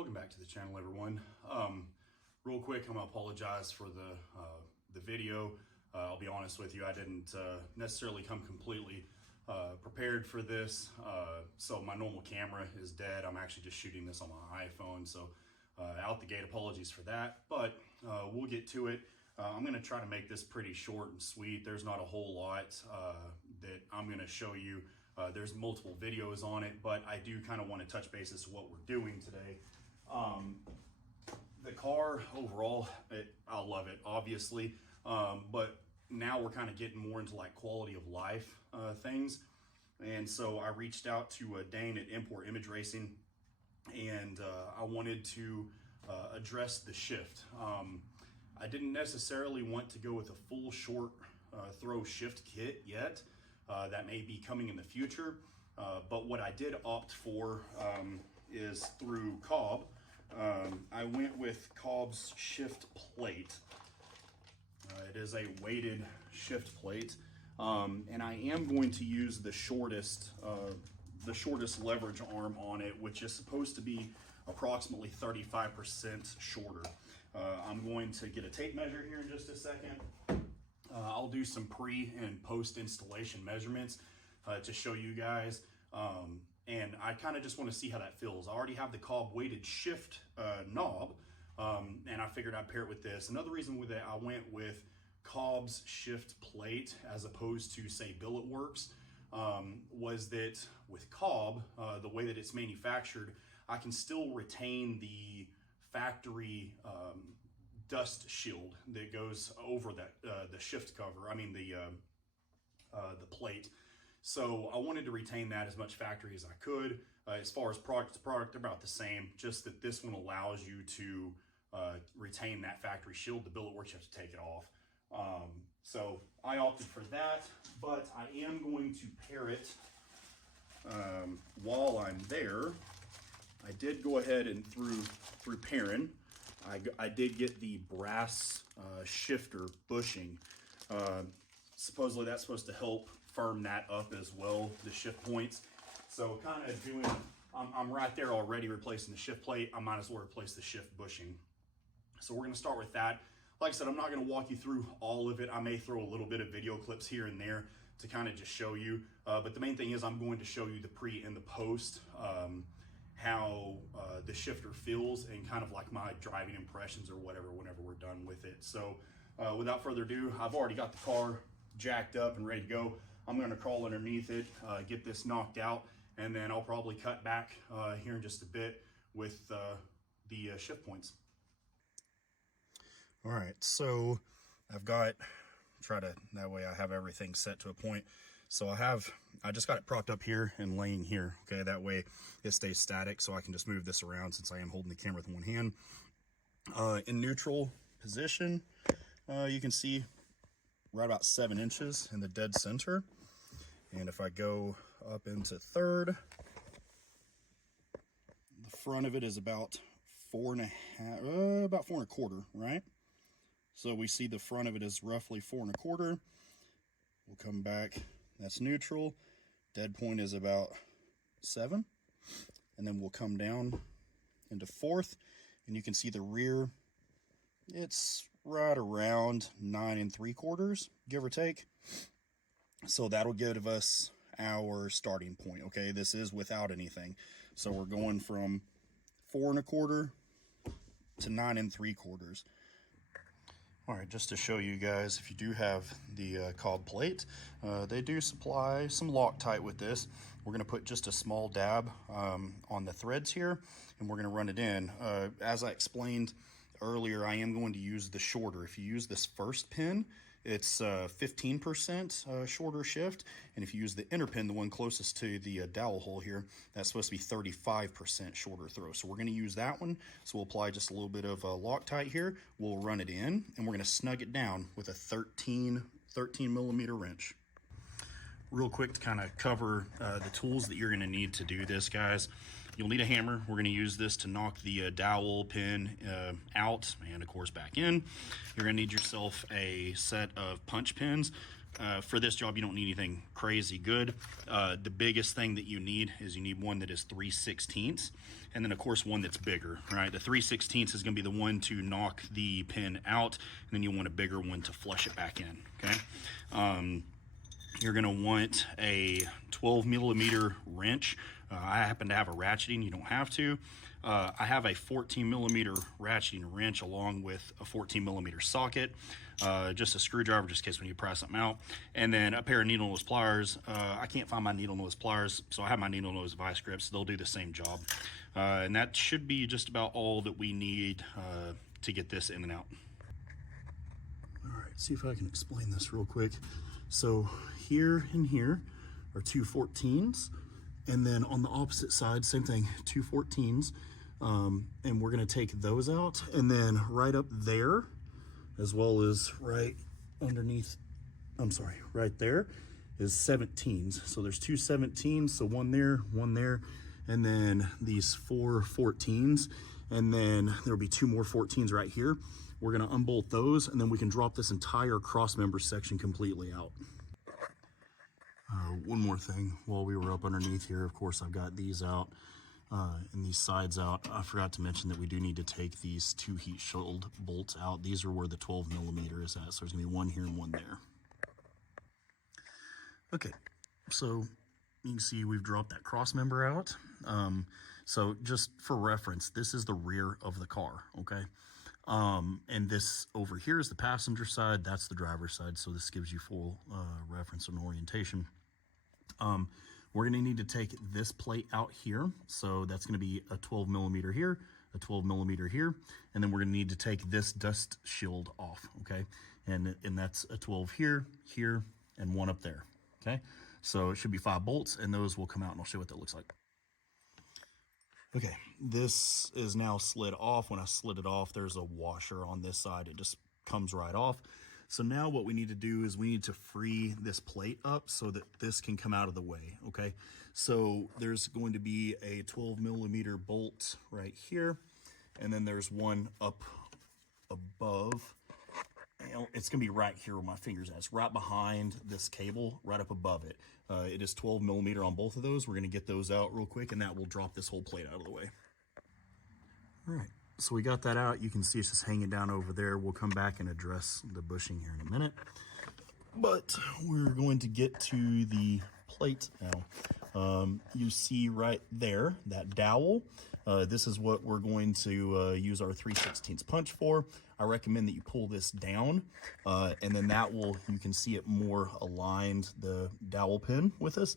Welcome back to the channel, everyone. Real quick, I'm gonna apologize for the video. I'll be honest with you, I didn't necessarily come completely prepared for this. So my normal camera is dead. I'm actually just shooting this on my iPhone, so out the gate, apologies for that. But we'll get to it. I'm gonna try to make this pretty short and sweet. There's not a whole lot that I'm gonna show you. There's multiple videos on it, but I do kind of want to touch base as to what we're doing today. The car overall, I love it, obviously, but now we're kind of getting more into like quality of life things. And so I reached out to Dane at Import Image Racing, and I wanted to address the shift. I didn't necessarily want to go with a full short throw shift kit yet. That may be coming in the future, but what I did opt for is through Cobb. I went with Cobb's shift plate. It is a weighted shift plate, and I am going to use the shortest leverage arm on it, which is supposed to be approximately 35% shorter. I'm going to get a tape measure here in just a second. I'll do some pre and post installation measurements to show you guys. And I kind of just want to see how that feels. I already have the Cobb weighted shift knob, and I figured I'd pair it with this. Another reason with it, I went with Cobb's shift plate as opposed to, say, Billet Works, was that with Cobb, the way that it's manufactured, I can still retain the factory dust shield that goes over that the shift cover. I mean the plate. So I wanted to retain that as much factory as I could. As far as product to product, they're about the same. Just that this one allows you to retain that factory shield. The Billet Works, you have to take it off. So I opted for that, but I am going to pair it while I'm there. I did go ahead and through Perrin. I did get the brass shifter bushing. Supposedly that's supposed to help firm that up as well, the shift points. So kind of doing, I'm right there already replacing the shift plate. I might as well replace the shift bushing. So we're gonna start with that. Like I said, I'm not gonna walk you through all of it. I may throw a little bit of video clips here and there to kind of just show you. But the main thing is I'm going to show you the pre and the post, how the shifter feels, and kind of like my driving impressions or whatever whenever we're done with it. So without further ado, I've already got the car jacked up and ready to go. I'm going to crawl underneath it, get this knocked out, and then I'll probably cut back here in just a bit with the shift points. All right, so I've got, that way I have everything set to a point. So I just got it propped up here and laying here, okay? That way it stays static, so I can just move this around since I am holding the camera with one hand. In neutral position, you can see right about 7 inches in the dead center. And if I go up into third, the front of it is about 4.5, about 4.25, right? So we see the front of it is roughly 4.25. We'll come back. That's neutral. Dead point is about 7. And then we'll come down into fourth. And you can see the rear, it's right around 9 3/4, give or take. So that'll give us our starting point, okay? This is without anything. So we're going from 4.25 to 9 3/4. All right, just to show you guys, if you do have the Cobb plate, they do supply some Loctite with this. We're going to put just a small dab on the threads here, and we're going to run it in. As I explained earlier, I am going to use the shorter. If you use this first pin, it's 15% shorter shift, and if you use the inner pin, the one closest to the dowel hole here, that's supposed to be 35% shorter throw. So we're going to use that one. So we'll apply just a little bit of Loctite here. We'll run it in, and we're going to snug it down with a 13 millimeter wrench. Real quick to kind of cover the tools that you're going to need to do this, guys. You'll need a hammer. We're going to use this to knock the dowel pin out and, of course, back in. You're going to need yourself a set of punch pins. For this job, you don't need anything crazy good. The biggest thing that you need is you need one that is 3/16, and then of course one that's bigger, right? The 3/16 is going to be the one to knock the pin out, and then you want a bigger one to flush it back in, okay? You're going to want a 12 millimeter wrench. I happen to have a ratcheting, you don't have to. I have a 14 millimeter ratcheting wrench along with a 14 millimeter socket, just a screwdriver just in case we need to pry something out, and then a pair of needle nose pliers. I can't find my needle nose pliers, so I have my needle nose vice grips. They'll do the same job, and that should be just about all that we need to get this in and out. All right, see if I can explain this real quick. So here and here are two 14s, and then on the opposite side, same thing, two 14s, and we're gonna take those out, and then right up there, as well as right underneath, right there is 17s. So there's two 17s, so one there, and then these four 14s, and then there'll be two more 14s right here. We're gonna unbolt those, and then we can drop this entire cross member section completely out. One more thing, while we were up underneath here, of course, I've got these out and these sides out. I forgot to mention that we do need to take these two heat shield bolts out. These are where the 12 millimeter is at, so there's gonna be one here and one there. Okay, so you can see we've dropped that cross member out. So just for reference, this is the rear of the car, okay? And this over here is the passenger side, that's the driver's side, so this gives you full reference and orientation. We're gonna need to take this plate out here, so that's gonna be a 12 millimeter here, a 12 millimeter here, and then we're gonna need to take this dust shield off, okay? And that's a 12 here, here, and one up there, okay? So it should be 5 bolts, and those will come out, and I'll show you what that looks like. Okay, this is now slid off. When I slid it off, there's a washer on this side. It just comes right off. So now what we need to do is we need to free this plate up so that this can come out of the way, okay? So there's going to be a 12 millimeter bolt right here, and then there's one up above. It's gonna be right here where my finger's at. It's right behind this cable, right up above it. It is 12 millimeter on both of those. We're gonna get those out real quick, and that will drop this whole plate out of the way. All right, so we got that out. You can see it's just hanging down over there. We'll come back and address the bushing here in a minute. But we're going to get to the plate now. You see right there, that dowel. This is what we're going to use our 3/16 punch for. I recommend that you pull this down, and then that will, you can see it more aligned, the dowel pin with us.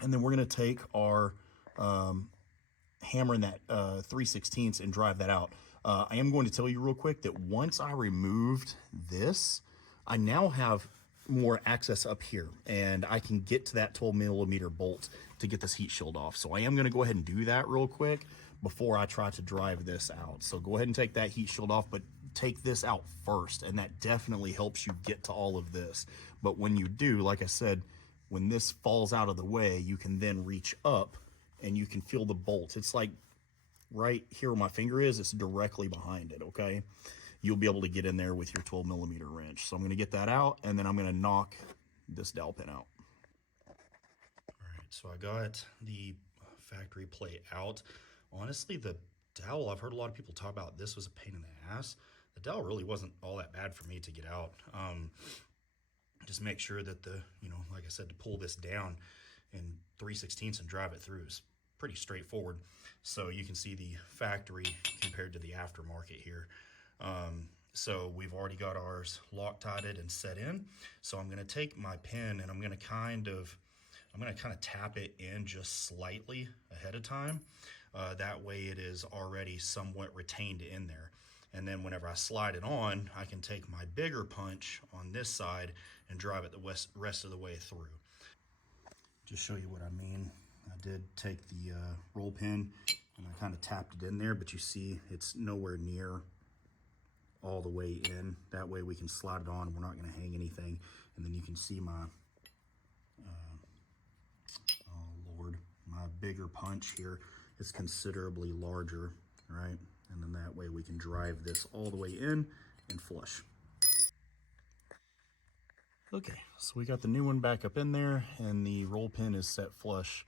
And then we're gonna take our hammer in that 3/16 and drive that out. I am going to tell you real quick that once I removed this, I now have more access up here, and I can get to that 12 millimeter bolt to get this heat shield off. So I am gonna go ahead and do that real quick before I try to drive this out. So go ahead and take that heat shield off, but take this out first, and that definitely helps you get to all of this. But when you do, like I said, when this falls out of the way, you can then reach up and you can feel the bolt. It's like right here where my finger is, it's directly behind it, okay? You'll be able to get in there with your 12 millimeter wrench. So I'm gonna get that out, and then I'm gonna knock this dowel pin out. All right, so I got the factory plate out. Honestly, the dowel, I've heard a lot of people talk about this was a pain in the ass. The dowel really wasn't all that bad for me to get out. Just make sure that like I said, to pull this down in 3/16 and drive it through is pretty straightforward. So you can see the factory compared to the aftermarket here. So we've already got ours Loctited and set in. So I'm gonna take my pin and I'm gonna kind of tap it in just slightly ahead of time. That way it is already somewhat retained in there. And then whenever I slide it on, I can take my bigger punch on this side and drive it the rest of the way through. Just show you what I mean. I did take the roll pin and I kind of tapped it in there, but you see it's nowhere near all the way in. That way we can slide it on. We're not going to hang anything. And then you can see my, my bigger punch here is considerably larger, right? And then that way we can drive this all the way in and flush. Okay, so we got the new one back up in there, and the roll pin is set flush.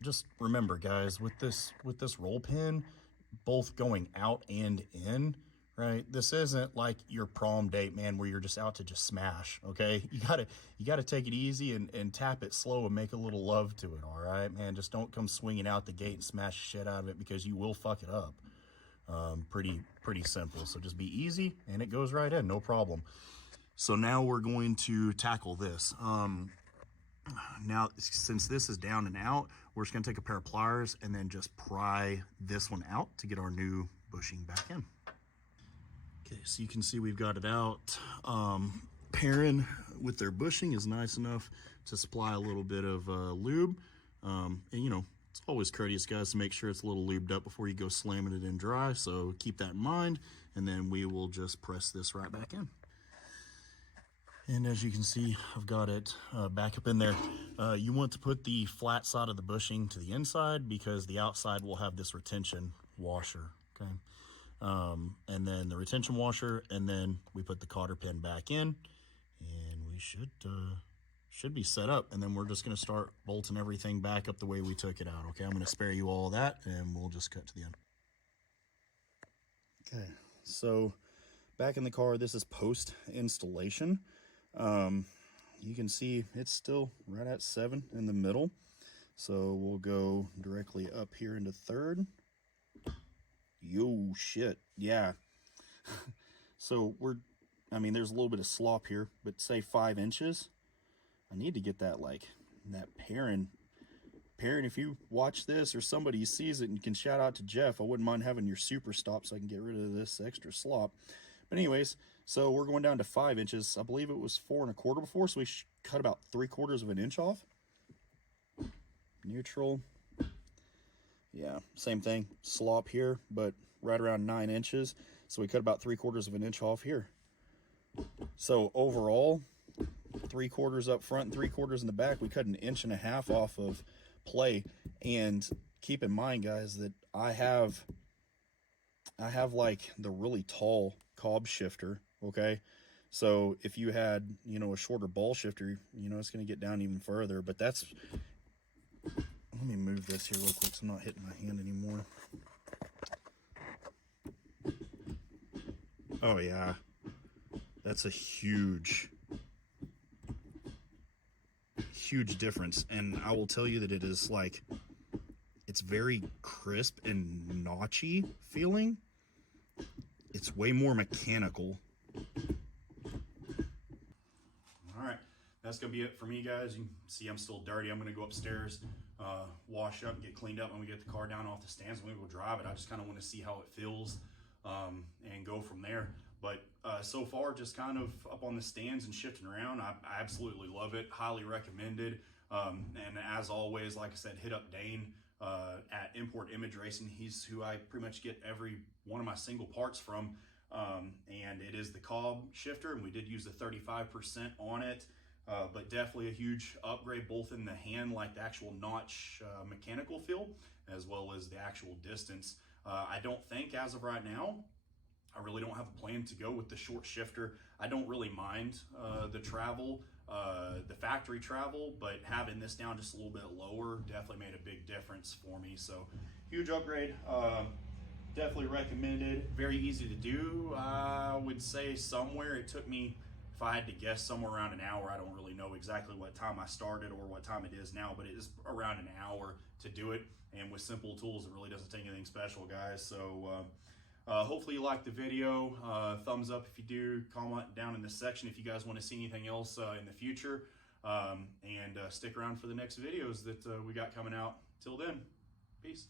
Just remember, guys, with this roll pin, both going out and in, right? This isn't like your prom date, man, where you're just out to just smash. Okay, you gotta take it easy and tap it slow and make a little love to it. All right, man, just don't come swinging out the gate and smash the shit out of it, because you will fuck it up. Pretty simple. So just be easy, and it goes right in, no problem. So now we're going to tackle this. Now, since this is down and out, we're just going to take a pair of pliers and then just pry this one out to get our new bushing back in. Okay, so you can see we've got it out. Perrin with their bushing is nice enough to supply a little bit of lube. And you know, it's always courteous, guys, to make sure it's a little lubed up before you go slamming it in dry. So keep that in mind, and then we will just press this right back in. And as you can see, I've got it back up in there. You want to put the flat side of the bushing to the inside, because the outside will have this retention washer, okay? And then the retention washer, and then we put the cotter pin back in, and we should be set up. And then we're just gonna start bolting everything back up the way we took it out, okay? I'm gonna spare you all that, and we'll just cut to the end. Okay, so back in the car, this is post installation. You can see it's still right at 7 in the middle, so we'll go directly up here into third. Yo, shit, yeah. So I mean, there's a little bit of slop here, but say 5 inches. I need to get that, like, that Perrin, if you watch this or somebody sees it and can shout out to Jeff, I wouldn't mind having your super stop so I can get rid of this extra slop. But anyways, so we're going down to 5 inches. I believe it was 4 1/4 before, so we cut about 3/4 of an inch off. Neutral. Yeah, same thing. Slop here, but right around 9 inches. So we cut about 3/4 of an inch off here. So overall, 3/4 up front and 3/4 in the back. We cut 1.5 inches off of play. And keep in mind, guys, that I have like the really tall Cobb shifter, okay? So if you had, you know, a shorter ball shifter, you know, it's going to get down even further. But that's, let me move this here real quick so I'm not hitting my hand anymore. Oh yeah, that's a huge difference. And I will tell you that it is like, it's very crisp and notchy feeling. It's way more mechanical. All right, that's gonna be it for me, guys. You can see I'm still dirty. I'm gonna go upstairs, wash up, get cleaned up, and we get the car down off the stands and we go drive it. I just kind of want to see how it feels, and go from there. But so far, just kind of up on the stands and shifting around, I absolutely love it. Highly recommended. And as always, like I said, hit up Dane at Import Image Racing. He's who I pretty much get every one of my single parts from. And it is the Cobb shifter, and we did use the 35% on it. But definitely a huge upgrade, both in the hand, like the actual notch mechanical feel, as well as the actual distance. I don't think, as of right now, I really don't have a plan to go with the short shifter. I don't really mind the travel, the factory travel, but having this down just a little bit lower definitely made a big difference for me. So huge upgrade, definitely recommended. Very easy to do. I would say somewhere it took me, if I had to guess, somewhere around an hour. I don't really know exactly what time I started or what time it is now, but it is around an hour to do it. And with simple tools, it really doesn't take anything special, guys. So hopefully you liked the video. Thumbs up if you do. Comment down in the section if you guys want to see anything else in the future. And stick around for the next videos that we got coming out. Till then, peace.